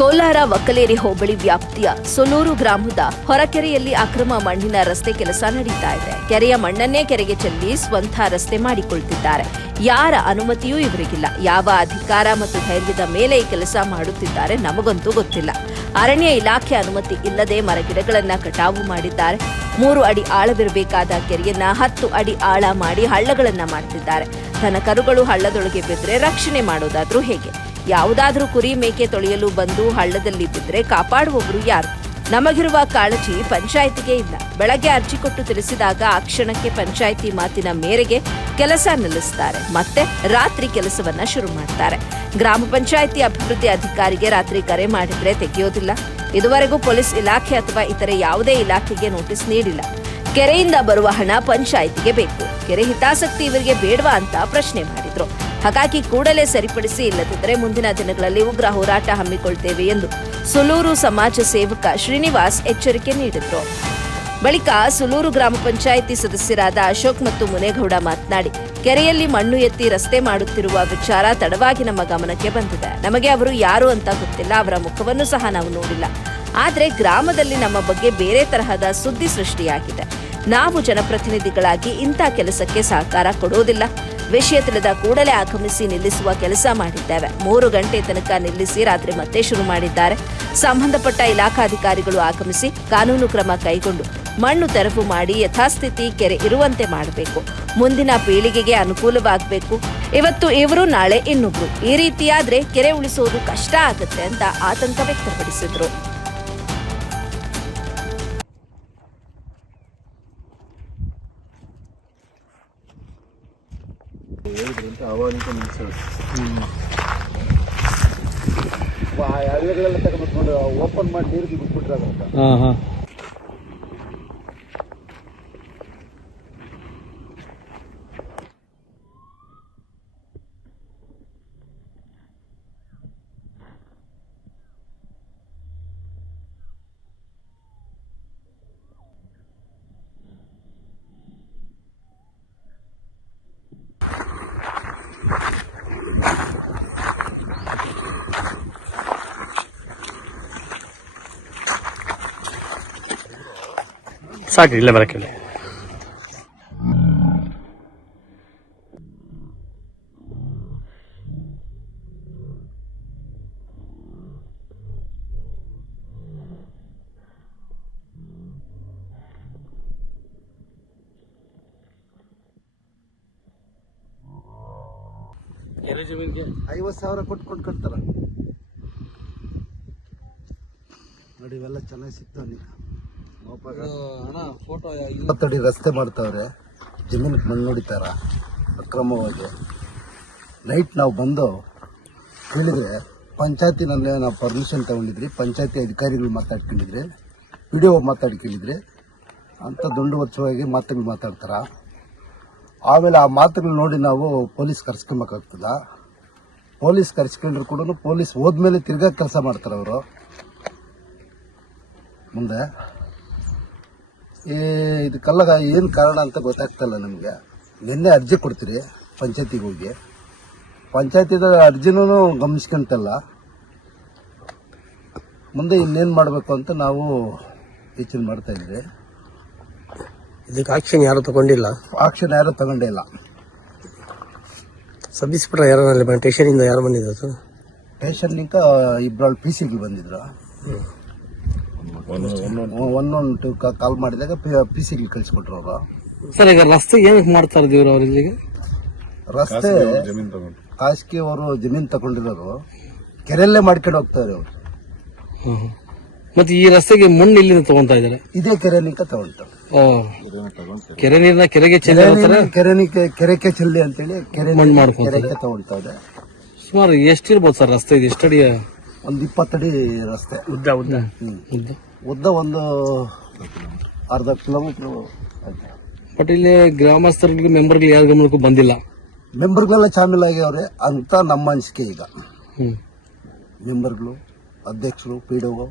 ಕೋಲಾರ ವಕ್ಕಲೇರಿ ಹೋಬಳಿ ವ್ಯಾಪ್ತಿಯ ಸೊಲೂರು ಗ್ರಾಮದ ಹೊರಕೆರೆಯಲ್ಲಿ ಅಕ್ರಮ ಮಣ್ಣಿನ ರಸ್ತೆ ಕೆಲಸ ನಡೀತಾ ಇದೆ. ಕೆರೆಯ ಮಣ್ಣನ್ನೇ ಕೆರೆಗೆ ಚೆಲ್ಲಿ ಸ್ವಂತ ರಸ್ತೆ ಮಾಡಿಕೊಳ್ತಿದ್ದಾರೆ. ಯಾರ ಅನುಮತಿಯೂ ಇವರಿಗಿಲ್ಲ. ಯಾವ ಅಧಿಕಾರ ಮತ್ತು ಧೈರ್ಯದ ಮೇಲೆ ಈ ಕೆಲಸ ಮಾಡುತ್ತಿದ್ದಾರೆ ನಮಗಂತೂ ಗೊತ್ತಿಲ್ಲ. ಅರಣ್ಯ ಇಲಾಖೆ ಅನುಮತಿ ಇಲ್ಲದೆ ಮರಗಿಡಗಳನ್ನು ಕಟಾವು ಮಾಡಿದ್ದಾರೆ. ಮೂರು ಅಡಿ ಆಳವಿರಬೇಕಾದ ಕೆರೆಯನ್ನ ಹತ್ತು ಅಡಿ ಆಳ ಮಾಡಿ ಹಳ್ಳಗಳನ್ನ ಮಾಡ್ತಿದ್ದಾರೆ. ದನ ಕರುಗಳು ಹಳ್ಳದೊಳಗೆ ಬಿದ್ದರೆ ರಕ್ಷಣೆ ಮಾಡೋದಾದ್ರೂ ಹೇಗೆ? ಯಾವುದಾದ್ರೂ ಕುರಿ ಮೇಕೆ ತೊಳೆಯಲು ಬಂದು ಹಳ್ಳದಲ್ಲಿ ಬಿದ್ದರೆ ಕಾಪಾಡುವವರು ಯಾರು? ನಮಗಿರುವ ಕಾಳಜಿ ಪಂಚಾಯಿತಿಗೆ ಇಲ್ಲ. ಬೆಳಗ್ಗೆ ಅರ್ಜಿ ಕೊಟ್ಟು ತಿಳಿಸಿದಾಗ ಆ ಕ್ಷಣಕ್ಕೆ ಪಂಚಾಯಿತಿ ಮಾತಿನ ಮೇರೆಗೆ ಕೆಲಸ ನಿಲ್ಲಿಸ್ತಾರೆ. ಮತ್ತೆ ರಾತ್ರಿ ಕೆಲಸವನ್ನ ಶುರು ಮಾಡ್ತಾರೆ. ಗ್ರಾಮ ಪಂಚಾಯಿತಿ ಅಭಿವೃದ್ಧಿ ಅಧಿಕಾರಿಗೆ ರಾತ್ರಿ ಕರೆ ಮಾಡಿದ್ರೆ ತೆಗೆಯೋದಿಲ್ಲ. ಇದುವರೆಗೂ ಪೊಲೀಸ್ ಇಲಾಖೆ ಅಥವಾ ಇತರೆ ಯಾವುದೇ ಇಲಾಖೆಗೆ ನೋಟಿಸ್ ನೀಡಿಲ್ಲ. ಕೆರೆಯಿಂದ ಬರುವ ಹಣ ಪಂಚಾಯಿತಿಗೆ ಬೇಕು. ಕೆರೆ ಹಿತಾಸಕ್ತಿ ಇವರಿಗೆ ಬೇಡವಾ ಅಂತ ಪ್ರಶ್ನೆ ಮಾಡಿದ್ರು. ಹಾಗಾಗಿ ಕೂಡಲೇ ಸರಿಪಡಿಸಿ ಇಲ್ಲದಿದ್ದರೆ ಮುಂದಿನ ದಿನಗಳಲ್ಲಿ ಉಗ್ರ ಹೋರಾಟ ಹಮ್ಮಿಕೊಳ್ತೇವೆ ಎಂದು ಸುಲೂರು ಸಮಾಜ ಸೇವಕ ಶ್ರೀನಿವಾಸ್ ಎಚ್ಚರಿಕೆ ನೀಡಿದರು. ಬಳಿಕ ಸುಲೂರು ಗ್ರಾಮ ಪಂಚಾಯಿತಿ ಸದಸ್ಯರಾದ ಅಶೋಕ್ ಮತ್ತು ಮುನೇಗೌಡ ಮಾತನಾಡಿ, ಕೆರೆಯಲ್ಲಿ ಮಣ್ಣು ಎತ್ತಿ ರಸ್ತೆ ಮಾಡುತ್ತಿರುವ ವಿಚಾರ ತಡವಾಗಿ ನಮ್ಮ ಗಮನಕ್ಕೆ ಬಂದಿದೆ. ನಮಗೆ ಅವರು ಯಾರು ಅಂತ ಗೊತ್ತಿಲ್ಲ, ಅವರ ಮುಖವನ್ನು ಸಹ ನಾವು ನೋಡಿಲ್ಲ. ಆದರೆ ಗ್ರಾಮದಲ್ಲಿ ನಮ್ಮ ಬಗ್ಗೆ ಬೇರೆ ತರಹದ ಸುದ್ದಿ ಸೃಷ್ಟಿಯಾಗಿದೆ. ನಾವು ಜನಪ್ರತಿನಿಧಿಗಳಾಗಿ ಇಂಥ ಕೆಲಸಕ್ಕೆ ಸಹಕಾರ ಕೊಡೋದಿಲ್ಲ ವಿಷಯ ತಿಳಿದ ಕೂಡಲೇ ಆಗಮಿಸಿ ನಿಲ್ಲಿಸುವ ಕೆಲಸ ಮಾಡಿದ್ದೇವೆ. ಮೂರು ಗಂಟೆ ತನಕ ನಿಲ್ಲಿಸಿ ರಾತ್ರಿ ಮತ್ತೆ ಶುರು ಮಾಡಿದ್ದಾರೆ. ಸಂಬಂಧಪಟ್ಟ ಇಲಾಖಾಧಿಕಾರಿಗಳು ಆಗಮಿಸಿ ಕಾನೂನು ಕ್ರಮ ಕೈಗೊಂಡು ಮಣ್ಣು ತೆರವು ಮಾಡಿ ಯಥಾಸ್ಥಿತಿ ಕೆರೆ ಇರುವಂತೆ ಮಾಡಬೇಕು. ಮುಂದಿನ ಪೀಳಿಗೆಗೆ ಅನುಕೂಲವಾಗಬೇಕು. ಇವತ್ತು ಇವರು, ನಾಳೆ ಇನ್ನೊಬ್ರು. ಈ ರೀತಿಯಾದ್ರೆ ಕೆರೆ ಉಳಿಸೋದು ಕಷ್ಟ ಆಗುತ್ತೆ ಅಂತ ಆತಂಕ ವ್ಯಕ್ತಪಡಿಸಿದ್ರು. ಹೇಳಿದ್ರಂತ ಅವಾಗಿಂತ ನಿಲ್ಸೋದು ಆ ಅರಿವೆಗಳೆಲ್ಲ ತಗೊಂಡ್ಬಿಟ್ಕೊಂಡು ಓಪನ್ ಮಾಡಿ ನೀರಿಗೆ ಬಿಟ್ಬಿಟ್ರೆ ಹಾಂ ಹಾಂ. ಸಾಕು ಇಲ್ಲೇ ಬರಕ್ಕೆ ಕೆರೆ ಜಮೀನಿಗೆ? ಐವತ್ತು ಸಾವಿರ ಕೊಟ್ಕೊಂಡು ಕಟ್ತಾರ ನೋಡಿ ಇವೆಲ್ಲ ಚೆನ್ನಾಗಿ ಸಿಗ್ತಾವ ನೀ ಅಣ್ಣ ಫೋಟೋ ಇಪ್ಪತ್ತಡಿ ರಸ್ತೆ ಮಾಡ್ತಾವ್ರೆ. ಜಮೀನಿಗೆ ಮಣ್ಣು ನೋಡಿತಾರ. ಅಕ್ರಮವಾಗಿ. ನೈಟ್ ನಾವು ಬಂದು ಕೇಳಿದ್ರೆ ಪಂಚಾಯತಿನಲ್ಲೇ ನಾವು ಪರ್ಮಿಷನ್ ತಗೊಂಡಿದ್ರಿ. ಪಂಚಾಯತಿ ಅಧಿಕಾರಿಗಳು ಮಾತಾಡ್ಕೊಂಡಿದ್ರಿ. ಪಿ ಡಿ ಒ ಮಾತಾಡ್ಕೊಂಡಿದ್ರಿ. ಅಂತ ದುಂಡುವಚ್ಚವಾಗಿ ಮಾತುಗಳು ಮಾತಾಡ್ತಾರ. ಆಮೇಲೆ ಆ ಮಾತುಗಳು ನೋಡಿ ನಾವು ಪೊಲೀಸ್ ಕರ್ಸ್ಕೊಬೇಕಾಗ್ತದ. ಪೊಲೀಸ್ ಕರ್ಸ್ಕೊಂಡ್ರು ಕೂಡ ಪೊಲೀಸ್ ಹೋದ್ಮೇಲೆ ತಿರ್ಗಾ ಕೆಲಸ ಮಾಡ್ತಾರೆ ಅವರು. ಮುಂದೆ ಇದಕ್ಕೆಲ್ಲ ಏನು ಕಾರಣ ಅಂತ ಗೊತ್ತಾಗ್ತಲ್ಲ ನಮಗೆ. ನಿನ್ನೆ ಅರ್ಜಿ ಕೊಡ್ತೀರಿ ಪಂಚಾಯತಿಗೆ ಹೋಗಿ. ಪಂಚಾಯತಿದ ಅರ್ಜಿನೂ ಗಮನಿಸ್ಕೊಂತಲ್ಲ. ಮುಂದೆ ಇನ್ನೇನು ಮಾಡಬೇಕು ಅಂತ ನಾವು ಯೋಚನೆ ಮಾಡ್ತಾ ಇದ್ವಿ. ಇದಕ್ಕೆ ಆಕ್ಷನ್ ಯಾರು ತಗೊಂಡಿಲ್ಲ? ಆಕ್ಷನ್ ಯಾರು ತಗೊಂಡೇ ಇಲ್ಲ. ಸಬ್ ಇನ್ಸ್ಪೆಕ್ಟರ್ ಯಾರು ಬಂದು ಸ್ಟೇಷನಿಂದ ಯಾರು ಬಂದಿದ್ದು ಟೇಷನ್ನಿಂದ ಇಬ್ಬರು ಪಿ ಸಿಗೆ ಬಂದಿದ್ರು. ಒಂದೊಂದು ಕಾಲ್ ಮಾಡಿದಾಗ ಪಿ ಸಿ ಕಳಿಸ್ಕೊಟ್ರು ಅವರು. ಸರ್ ಈಗ ರಸ್ತೆ ಏನಕ್ಕೆ ಮಾಡ್ತಾರೆ ಇದ್ದೀವ್ರು ಅವ್ರು ಇಲ್ಲಿಗೆ? ರಸ್ತೆ ಖಾಸಗಿ ಅವರು ಜಮೀನು ತಗೊಂಡಿರೋರು. ಕೆರೆಯಲ್ಲೇ ಮಾಡ್ಕೊಂಡು ಹೋಗ್ತಾರೆ ಅವರು. ಮತ್ತೆ ಈ ರಸ್ತೆಗೆ ಮಣ್ಣು ಇಲ್ಲಿಂದ ತಗೊಂತಾ ಇದಾರೆ ಇದೇ ಕೆರೆನಿಕ ತಗೊಂತಾರೆ ಓ. ಕೆರೆ ನೀರ್ನ ಕೆರೆಗೆ ಕೆರೆ ಕೆರೆಕೆ ಚೆಲ್ಲಿ ಅಂತೇಳಿ ಕೆರೆ ಮಣ್ಣು ಮಾಡ್ಕೊಂತಾರೆ. ತಗೊಳ್ತಾ ಇದೆ. ಸುಮಾರು ಎಷ್ಟಿರ್ಬೋದು ಸರ್ ರಸ್ತೆ ಇದು? ಎಷ್ಟಡಿಯ ಒಂದು ಇಪ್ಪತ್ತಡಿ ರಸ್ತೆ. ಉದ್ದ ಉದ್ದ. ಹ್ಮ್. ಉದ್ದ. ಉದ್ದ ಒಂದು ಅರ್ಧ ಕಿಲೋಮೀಟರ್ ಬಟ್ ಇಲ್ಲಿ ಗ್ರಾಮಸ್ಥರಿಗೆ ಮೆಂಬರ್ಗಳು ಯಾರ ಗಮನಕ್ಕೂ ಬಂದಿಲ್ಲ. ಮೆಂಬರ್ಗಳೆಲ್ಲ ಶಾಮಿಲ್ ಆಗ್ಯಾವ್ರೆ ಅಂತ ನಮ್ಮ ಅನಿಸಿಕೆ ಈಗ. ಹ್ಮ್. ಮೆಂಬರ್ಗಳು ಅಧ್ಯಕ್ಷರು ಪಿ ಡಿ ಒ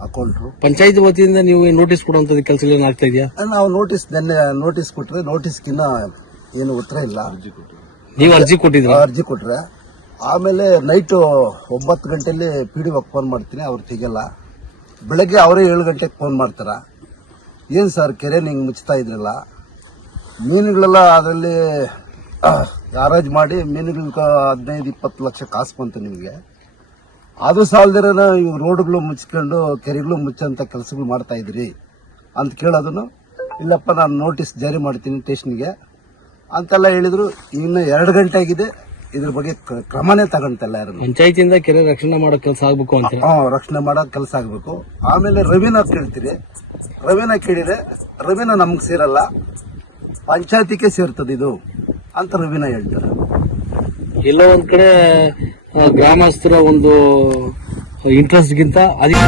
ಅಕೌಂಟ್ರು ಪಂಚಾಯತ್ ವತಿಯಿಂದ ನೀವು ನೋಟಿಸ್ ಕೊಡುವಂತದ್ದು ಕೆಲಸ ಏನು ಆಗ್ತಾ ಇದೆಯಾ? ನಾವು ನೋಟಿಸ್ ನೆನ್ನೆ ನೋಟಿಸ್ ಕೊಟ್ಟರೆ ನೋಟಿಸ್ಗಿನ್ನ ಏನು ಉತ್ತರ ಇಲ್ಲ. ನೀವು ಅರ್ಜಿ ಕೊಟ್ಟಿದ್ರ? ಅರ್ಜಿ ಕೊಟ್ರೆ. ಆಮೇಲೆ ನೈಟು ಒಂಬತ್ತು ಗಂಟೆಯಲ್ಲಿ ಪಿ ಡಿ ಫೋನ್ ಮಾಡ್ತೀನಿ ಅವ್ರು ತೆಗಿಯಲ್ಲ. ಬೆಳಗ್ಗೆ ಅವರೇ ಏಳು ಗಂಟೆಗೆ ಫೋನ್ ಮಾಡ್ತಾರ. ಏನು ಸರ್ ಕೆರೆ ಹಿಂಗೆ ಮುಚ್ತಾ ಇದ್ರಲ್ಲ? ಮೀನುಗಳೆಲ್ಲ ಅದರಲ್ಲಿ ಗ್ಯಾರೇಜ್ ಮಾಡಿ ಮೀನುಗಳಿಗೆ ಹದಿನೈದು, ಇಪ್ಪತ್ತು ಲಕ್ಷ ಕಾಸು ಬಂತು ನಿಮಗೆ. ಅದು ಸಾಲದಿರ ಇವು ರೋಡ್ಗಳು ಮುಚ್ಕೊಂಡು ಕೆರೆಗಳು ಮುಚ್ಚಂತ ಕೆಲಸಗಳು ಮಾಡ್ತಾ ಇದ್ರಿ ಅಂತ ಕೇಳೋದನ್ನು, ಇಲ್ಲಪ್ಪ ನಾನು ನೋಟಿಸ್ ಜಾರಿ ಮಾಡ್ತೀನಿ ಸ್ಟೇಷನ್ಗೆ. ಅಂತೆಲ್ಲ ಹೇಳಿದ್ರು, ಇನ್ನು ಎರಡು ಗಂಟೆ ಆಗಿದೆ. ಇದ್ರ ಬಗ್ಗೆ ಕ್ರಮನೇ ತಗೊಂತಲ್ಲ ಯಾರು ಪಂಚಾಯತಿಯಿಂದ ಕೆರೆ ರಕ್ಷಣೆ ಮಾಡೋ ಕೆಲಸ ಆಗ್ಬೇಕು ಅಂತ ರಕ್ಷಣೆ ಮಾಡೋ ಕೆಲಸ ಆಗಬೇಕು. ಆಮೇಲೆ ರವಿನ ಕೇಳ್ತೀರಿ. ರವಿನ ಕೇಳಿದ್ರೆ ರವಿನ ನಮ್ಗೆ ಸೇರಲ್ಲ ಪಂಚಾಯತಿಗೆ ಸೇರ್ತದೆ ಇದು ಅಂತ ರವಿನ ಹೇಳ್ತಾರೆ. ಎಲ್ಲೋ ಒಂದ್ ಕಡೆ ಗ್ರಾಮಸ್ಥರ ಒಂದು ಇಂಟ್ರೆಸ್ಟ್ಗಿಂತ ಅಧಿಕ